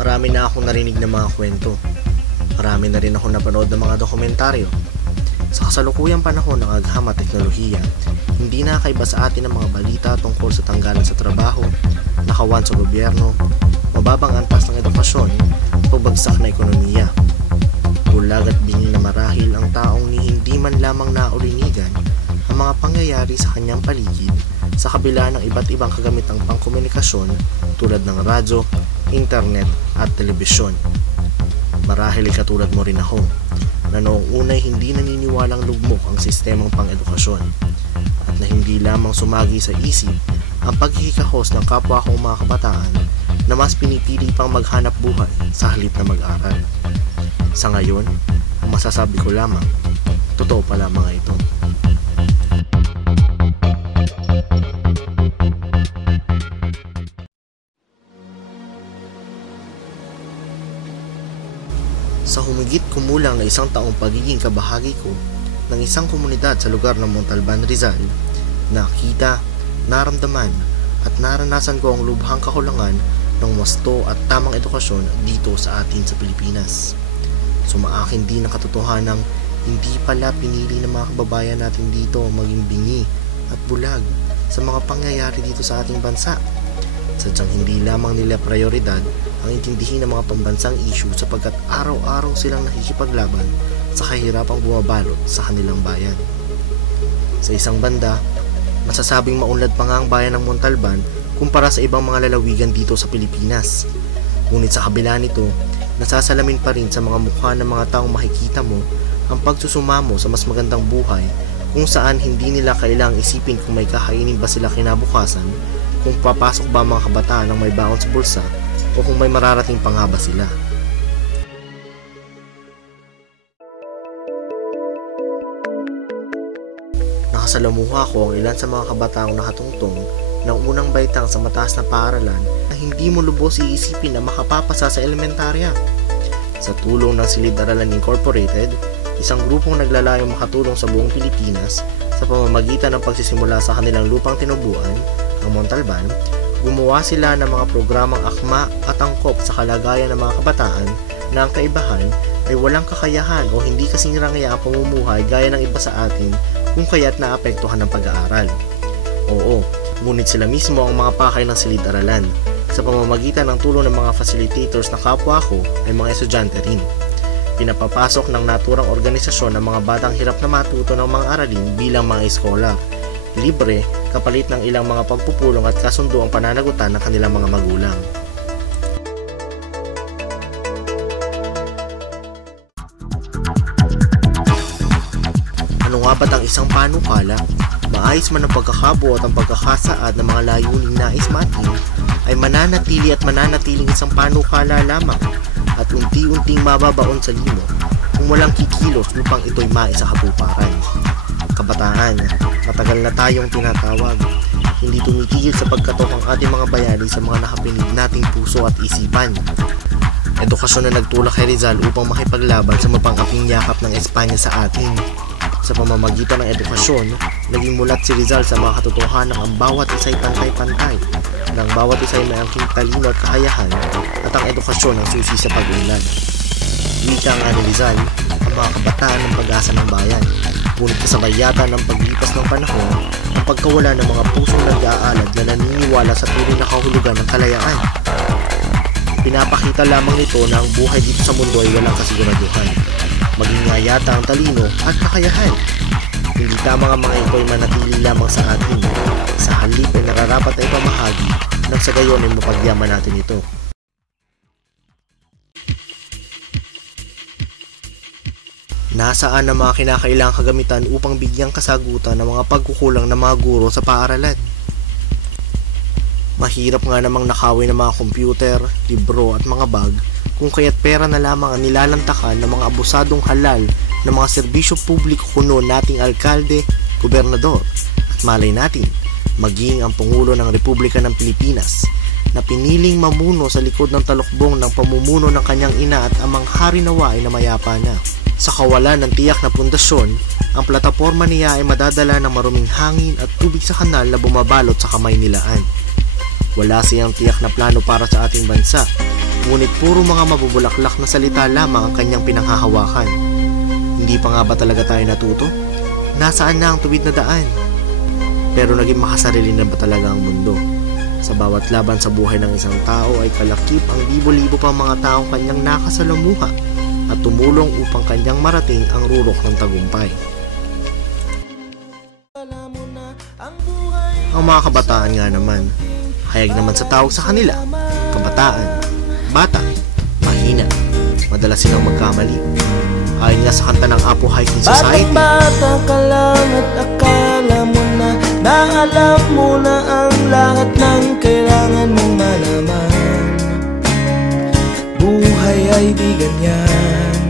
Marami na akong narinig ng mga kwento. Marami na rin akong napanood ng mga dokumentaryo. Sa kasalukuyang panahon ng agham at teknolohiya, hindi na kaiba sa atin ang mga balita tungkol sa tanggalan sa trabaho, nakawan sa gobyerno, mababang antas ng edukasyon, pagbagsak na ekonomiya. Bulag at bingi na marahil ang taong ni hindi man lamang naulinigan ang mga pangyayari sa kanyang paligid sa kabila ng iba't ibang kagamitang pangkomunikasyon tulad ng radyo, internet at telebisyon. Marahil ay katulad mo rin ako na noong unay hindi naniniwalang lugmok ang sistemang pang-edukasyon at na hindi lamang sumagi sa isip ang pagkikahos ng kapwa kong mga kabataan na mas pinipili pang maghanap buhay sa halip na mag-aral. Sa ngayon, ang masasabi ko lamang, totoo pala mga ito. Sa humigit kumulang na isang taong pagiging kabahagi ko ng isang komunidad sa lugar ng Montalban, Rizal, nakita, naramdaman at naranasan ko ang lubhang kakulangan ng wasto at tamang edukasyon dito sa atin sa Pilipinas. Sumaakin din ang katotohanang hindi pala pinili ng mga kababayan natin dito maging bingi at bulag sa mga pangyayari dito sa ating bansa. Sadyang hindi lamang nila prioridad ang intindihin ng mga pambansang issue sapagkat araw-araw silang nakikipaglaban sa kahirapang bumabalot sa kanilang bayan. Sa isang banda, masasabing maunlad pa nga ang bayan ng Montalban kumpara sa ibang mga lalawigan dito sa Pilipinas. Ngunit sa kabila nito, nasasalamin pa rin sa mga mukha ng mga taong makikita mo ang pagsusumamo sa mas magandang buhay kung saan hindi nila kailangang isipin kung may kakainin ba sila kinabukasan, kung papasok ba mga kabataan ng may baon sa bulsa o kung may mararating pa nga ba sila. Nakasalamuha ko ang ilan sa mga kabataang nakatungtong ng unang baitang sa mataas na paaralan na hindi mo lubos iisipin na makapapasa sa elementarya. Sa tulong ng Silid-Aralan Incorporated, isang grupong naglalayong makatulong sa buong Pilipinas sa pamamagitan ng pagsisimula sa kanilang lupang tinubuan, ang Montalban, gumawa sila ng mga programang akma at angkop sa kalagayan ng mga kabataan na ang kaibahan ay walang kakayahan o hindi kasing rangya ang pamumuhay gaya ng iba sa atin kung kaya't naapektuhan ng pag-aaral. Oo, ngunit sila mismo ang mga pakay ng silid-aralan. Sa pamamagitan ng tulong ng mga facilitators na kapwa ko ay mga estudyante rin. Pinapapasok ng naturang organisasyon ng mga batang hirap na matuto ng mga aralin bilang mga eskolar. Libre, kapalit ng ilang mga pagpupulong at kasundo ang pananagutan ng kanilang mga magulang. Ano nga ba't ang isang panukala? Maayos man ang pagkakabuo at ang pagkakasaad ng mga layuning nais matin ay mananatili at mananatiling isang panukala lamang at unti-unting mababaon sa limo kung walang kikilos upang ito'y maisakatuparan. Kabataan, matagal na tayong tinatawag. Hindi tumitigil sa pagkatok ang ating mga bayani sa mga nakapinig nating puso at isipan. Edukasyon na nagtulak kay Rizal upang makipaglaban sa mapang-aping yakap ng Espanya sa atin. Sa pamamagitan ng edukasyon, naging mulat si Rizal sa mga katotohanan ng ang bawat isa'y pantay-pantay, ng bawat isa'y may angking talino at kakayahan, at ang edukasyon ang susi sa pag-unlad. Wika nga ni Rizal, ang mga kabataan ng pag-asa ng bayan. Ngunit kasabay yata ng paglipas ng panahon ang pagkawala ng mga pusong nag-aalad na naniniwala sa tunay na kahulugan ng kalayaan. Pinapakita lamang nito na ang buhay dito sa mundo ay walang kasiguraduhan. Maging nga yata ang talino at kakayahan. Hindi tama ang mga ito ay manatili lamang sa atin. Sa halip ay nararapat na ipamahagi nang sa gayon ay mapagyaman natin ito. Nasaan ang mga kinakailangang kagamitan upang bigyang kasagutan ng mga pagkukulang ng mga guro sa paaralan? Mahirap nga namang nakawin ng mga computer, libro at mga bag kung kaya't pera na lamang ang nilalantakan ng mga abusadong halal ng mga serbisyo publiko kuno nating alkalde, gobernador at malay natin, maging ang Pangulo ng Republika ng Pilipinas na piniling mamuno sa likod ng talukbong ng pamumuno ng kanyang ina at amang hari nawa ay namayapa na. Sa kawalan ng tiyak na pundasyon, ang plataporma niya ay madadala ng maruming hangin at tubig sa kanal na bumabalot sa kamay nilaan. Wala siyang tiyak na plano para sa ating bansa, Ngunit puro mga mabubulaklak na salita lamang ang kanyang pinanghahawakan. Hindi pa nga ba talaga tayo natuto? Nasaan na ang tuwid na daan? Pero naging makasarili na ba talaga ang mundo? Sa bawat laban sa buhay ng isang tao ay kalakip ang libo-libo pang mga taong kanyang nakasalamuha at tumulong upang kanyang marating ang rurok ng tagumpay. Ang mga kabataan nga naman, hayag naman sa tawag sa kanila, kabataan, bata, mahina, madalas silang magkamali. Ayon nga sa kanta ng Apo Hiking Society, bata ka lang at akala mo na alam mo na ang lahat ng kailangan mong malaman. Buhay ay di ganyan.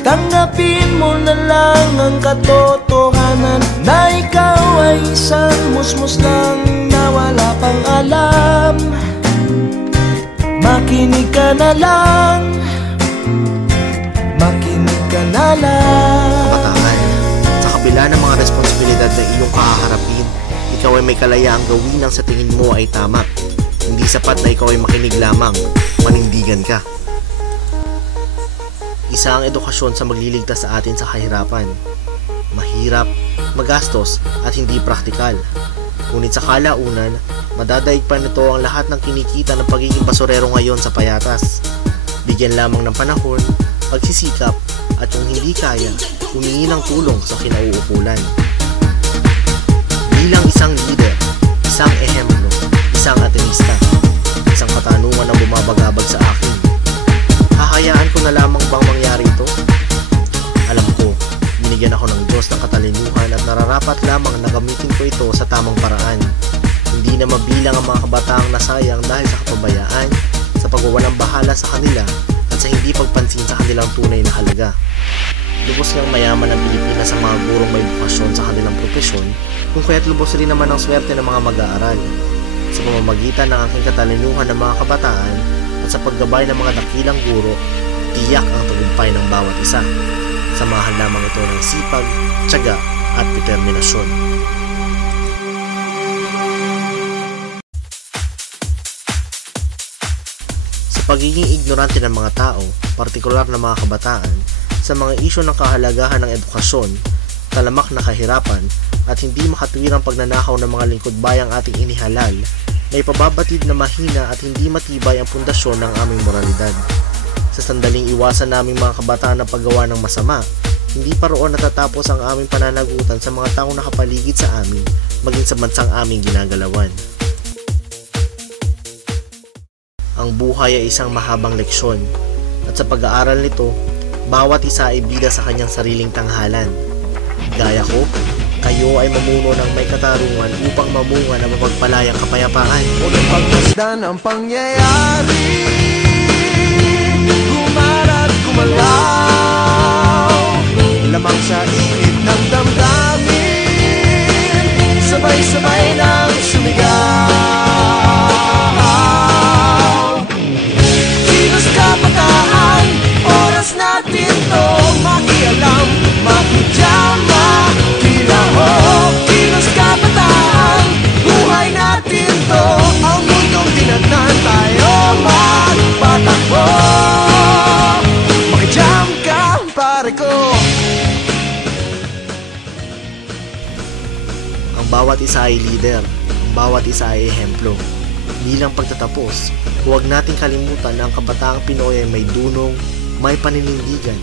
Tanggapin mo na lang ang katotohanan na ikaw ay isang musmus lang na wala pang alam. Makinig ka na lang, makinig ka na lang. kabataan, sa kabila ng mga responsibilidad na iyong kaharapin, ikaw ay may kalayaang gawin ang sa tingin mo ay tama. Hindi sapat na ikaw ay makinig lamang, manindigan ka. Isa ang edukasyon sa magliligtas sa atin sa kahirapan. Mahirap, magastos at hindi praktikal. Ngunit sa kalaunan, madadaig pa nito ang lahat ng kinikita ng pagiging basurero ngayon sa payatas. Bigyan lamang ng panahon, pagsisikap at kung hindi kaya, humingi ng tulong sa kinauukulan. Bilang isang leader, isang ehemplo, isang atenista, isang katanungan na bumabagabag sa akin, hahayaan ko na lamang bang mangyari ito? Alam ko, binigyan ako ng Diyos ng katalinuhan at nararapat lamang na gamitin ko ito sa tamang paraan. Hindi na mabilang ang mga kabataang nasayang dahil sa kapabayaan, sa pagwawalang bahala sa kanila at sa hindi pagpansin sa kanilang tunay na halaga. Lubos ngang mayaman ang Pilipinas sa mga gurong may bukasyon sa kanilang propesyon, kung kaya't lubos rin naman ang swerte ng mga mag-aaral. Sa pamamagitan ng aking katalinuhan ng mga kabataan at sa paggabay ng mga dakilang guro, tiyak ang tagumpay ng bawat isa. Samahan lamang ito ng sipag, tiyaga at determinasyon. Sa pagiging ignorante ng mga tao, partikular na mga kabataan, sa mga isyu ng kahalagahan ng edukasyon, talamak na kahirapan, at hindi makatwirang pagnanakaw ng mga lingkod bayang ating inihalal, may pababatid na mahina at hindi matibay ang pundasyon ng aming moralidad. Sa sandaling iwasan naming mga kabataan ng paggawa ng masama, hindi pa roon natatapos ang aming pananagutan sa mga taong nakapaligid sa amin, maging sa bansang aming ginagalawan. Ang buhay ay isang mahabang leksyon, at sa pag-aaral nito, bawat isa ay bida sa kanyang sariling tanghalan. Gaya ko, kayo ay mamuno ng may katarungan upang mamunga na mapagpalayang kapayapaan. Huwag ang pagmasdan ang pangyayari, gumarat gumalaw, lamang sa init ng damdamin, sabay-sabay nang sumigaw. Kilos kabataan, oras natin to makialam, makijama, kilaho. Kilos kabataan, buhay natin to, ang mundong tinatnan tayo magpatakbo. Makijam ka, pare ko. Ang bawat isa ay leader, ang bawat isa ay ehemplo. Bilang pagtatapos, huwag nating kalimutan na ang kabataang Pinoy ay may dunong, may paninindigan,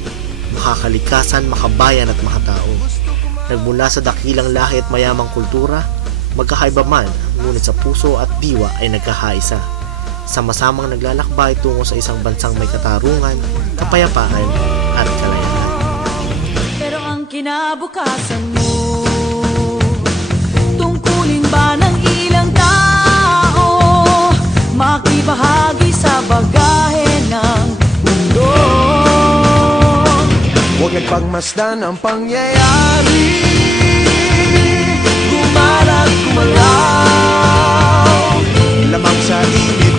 makakalikasan, makabayan at makatao. Nagmula sa dakilang lahi at mayamang kultura, magkakaiba man, ngunit sa puso at diwa ay nagkakaisa. Sama-samang naglalakbay tungo sa isang bansang may katarungan, kapayapaan at kalayaan. Pero ang kinabukasan mo, tungkulin ba ng ilang tao, makibahagi sa bagahe ng mundo? Huwag nagpagmasdan ang pangyayari, gumarat gumalaw, lamang sa init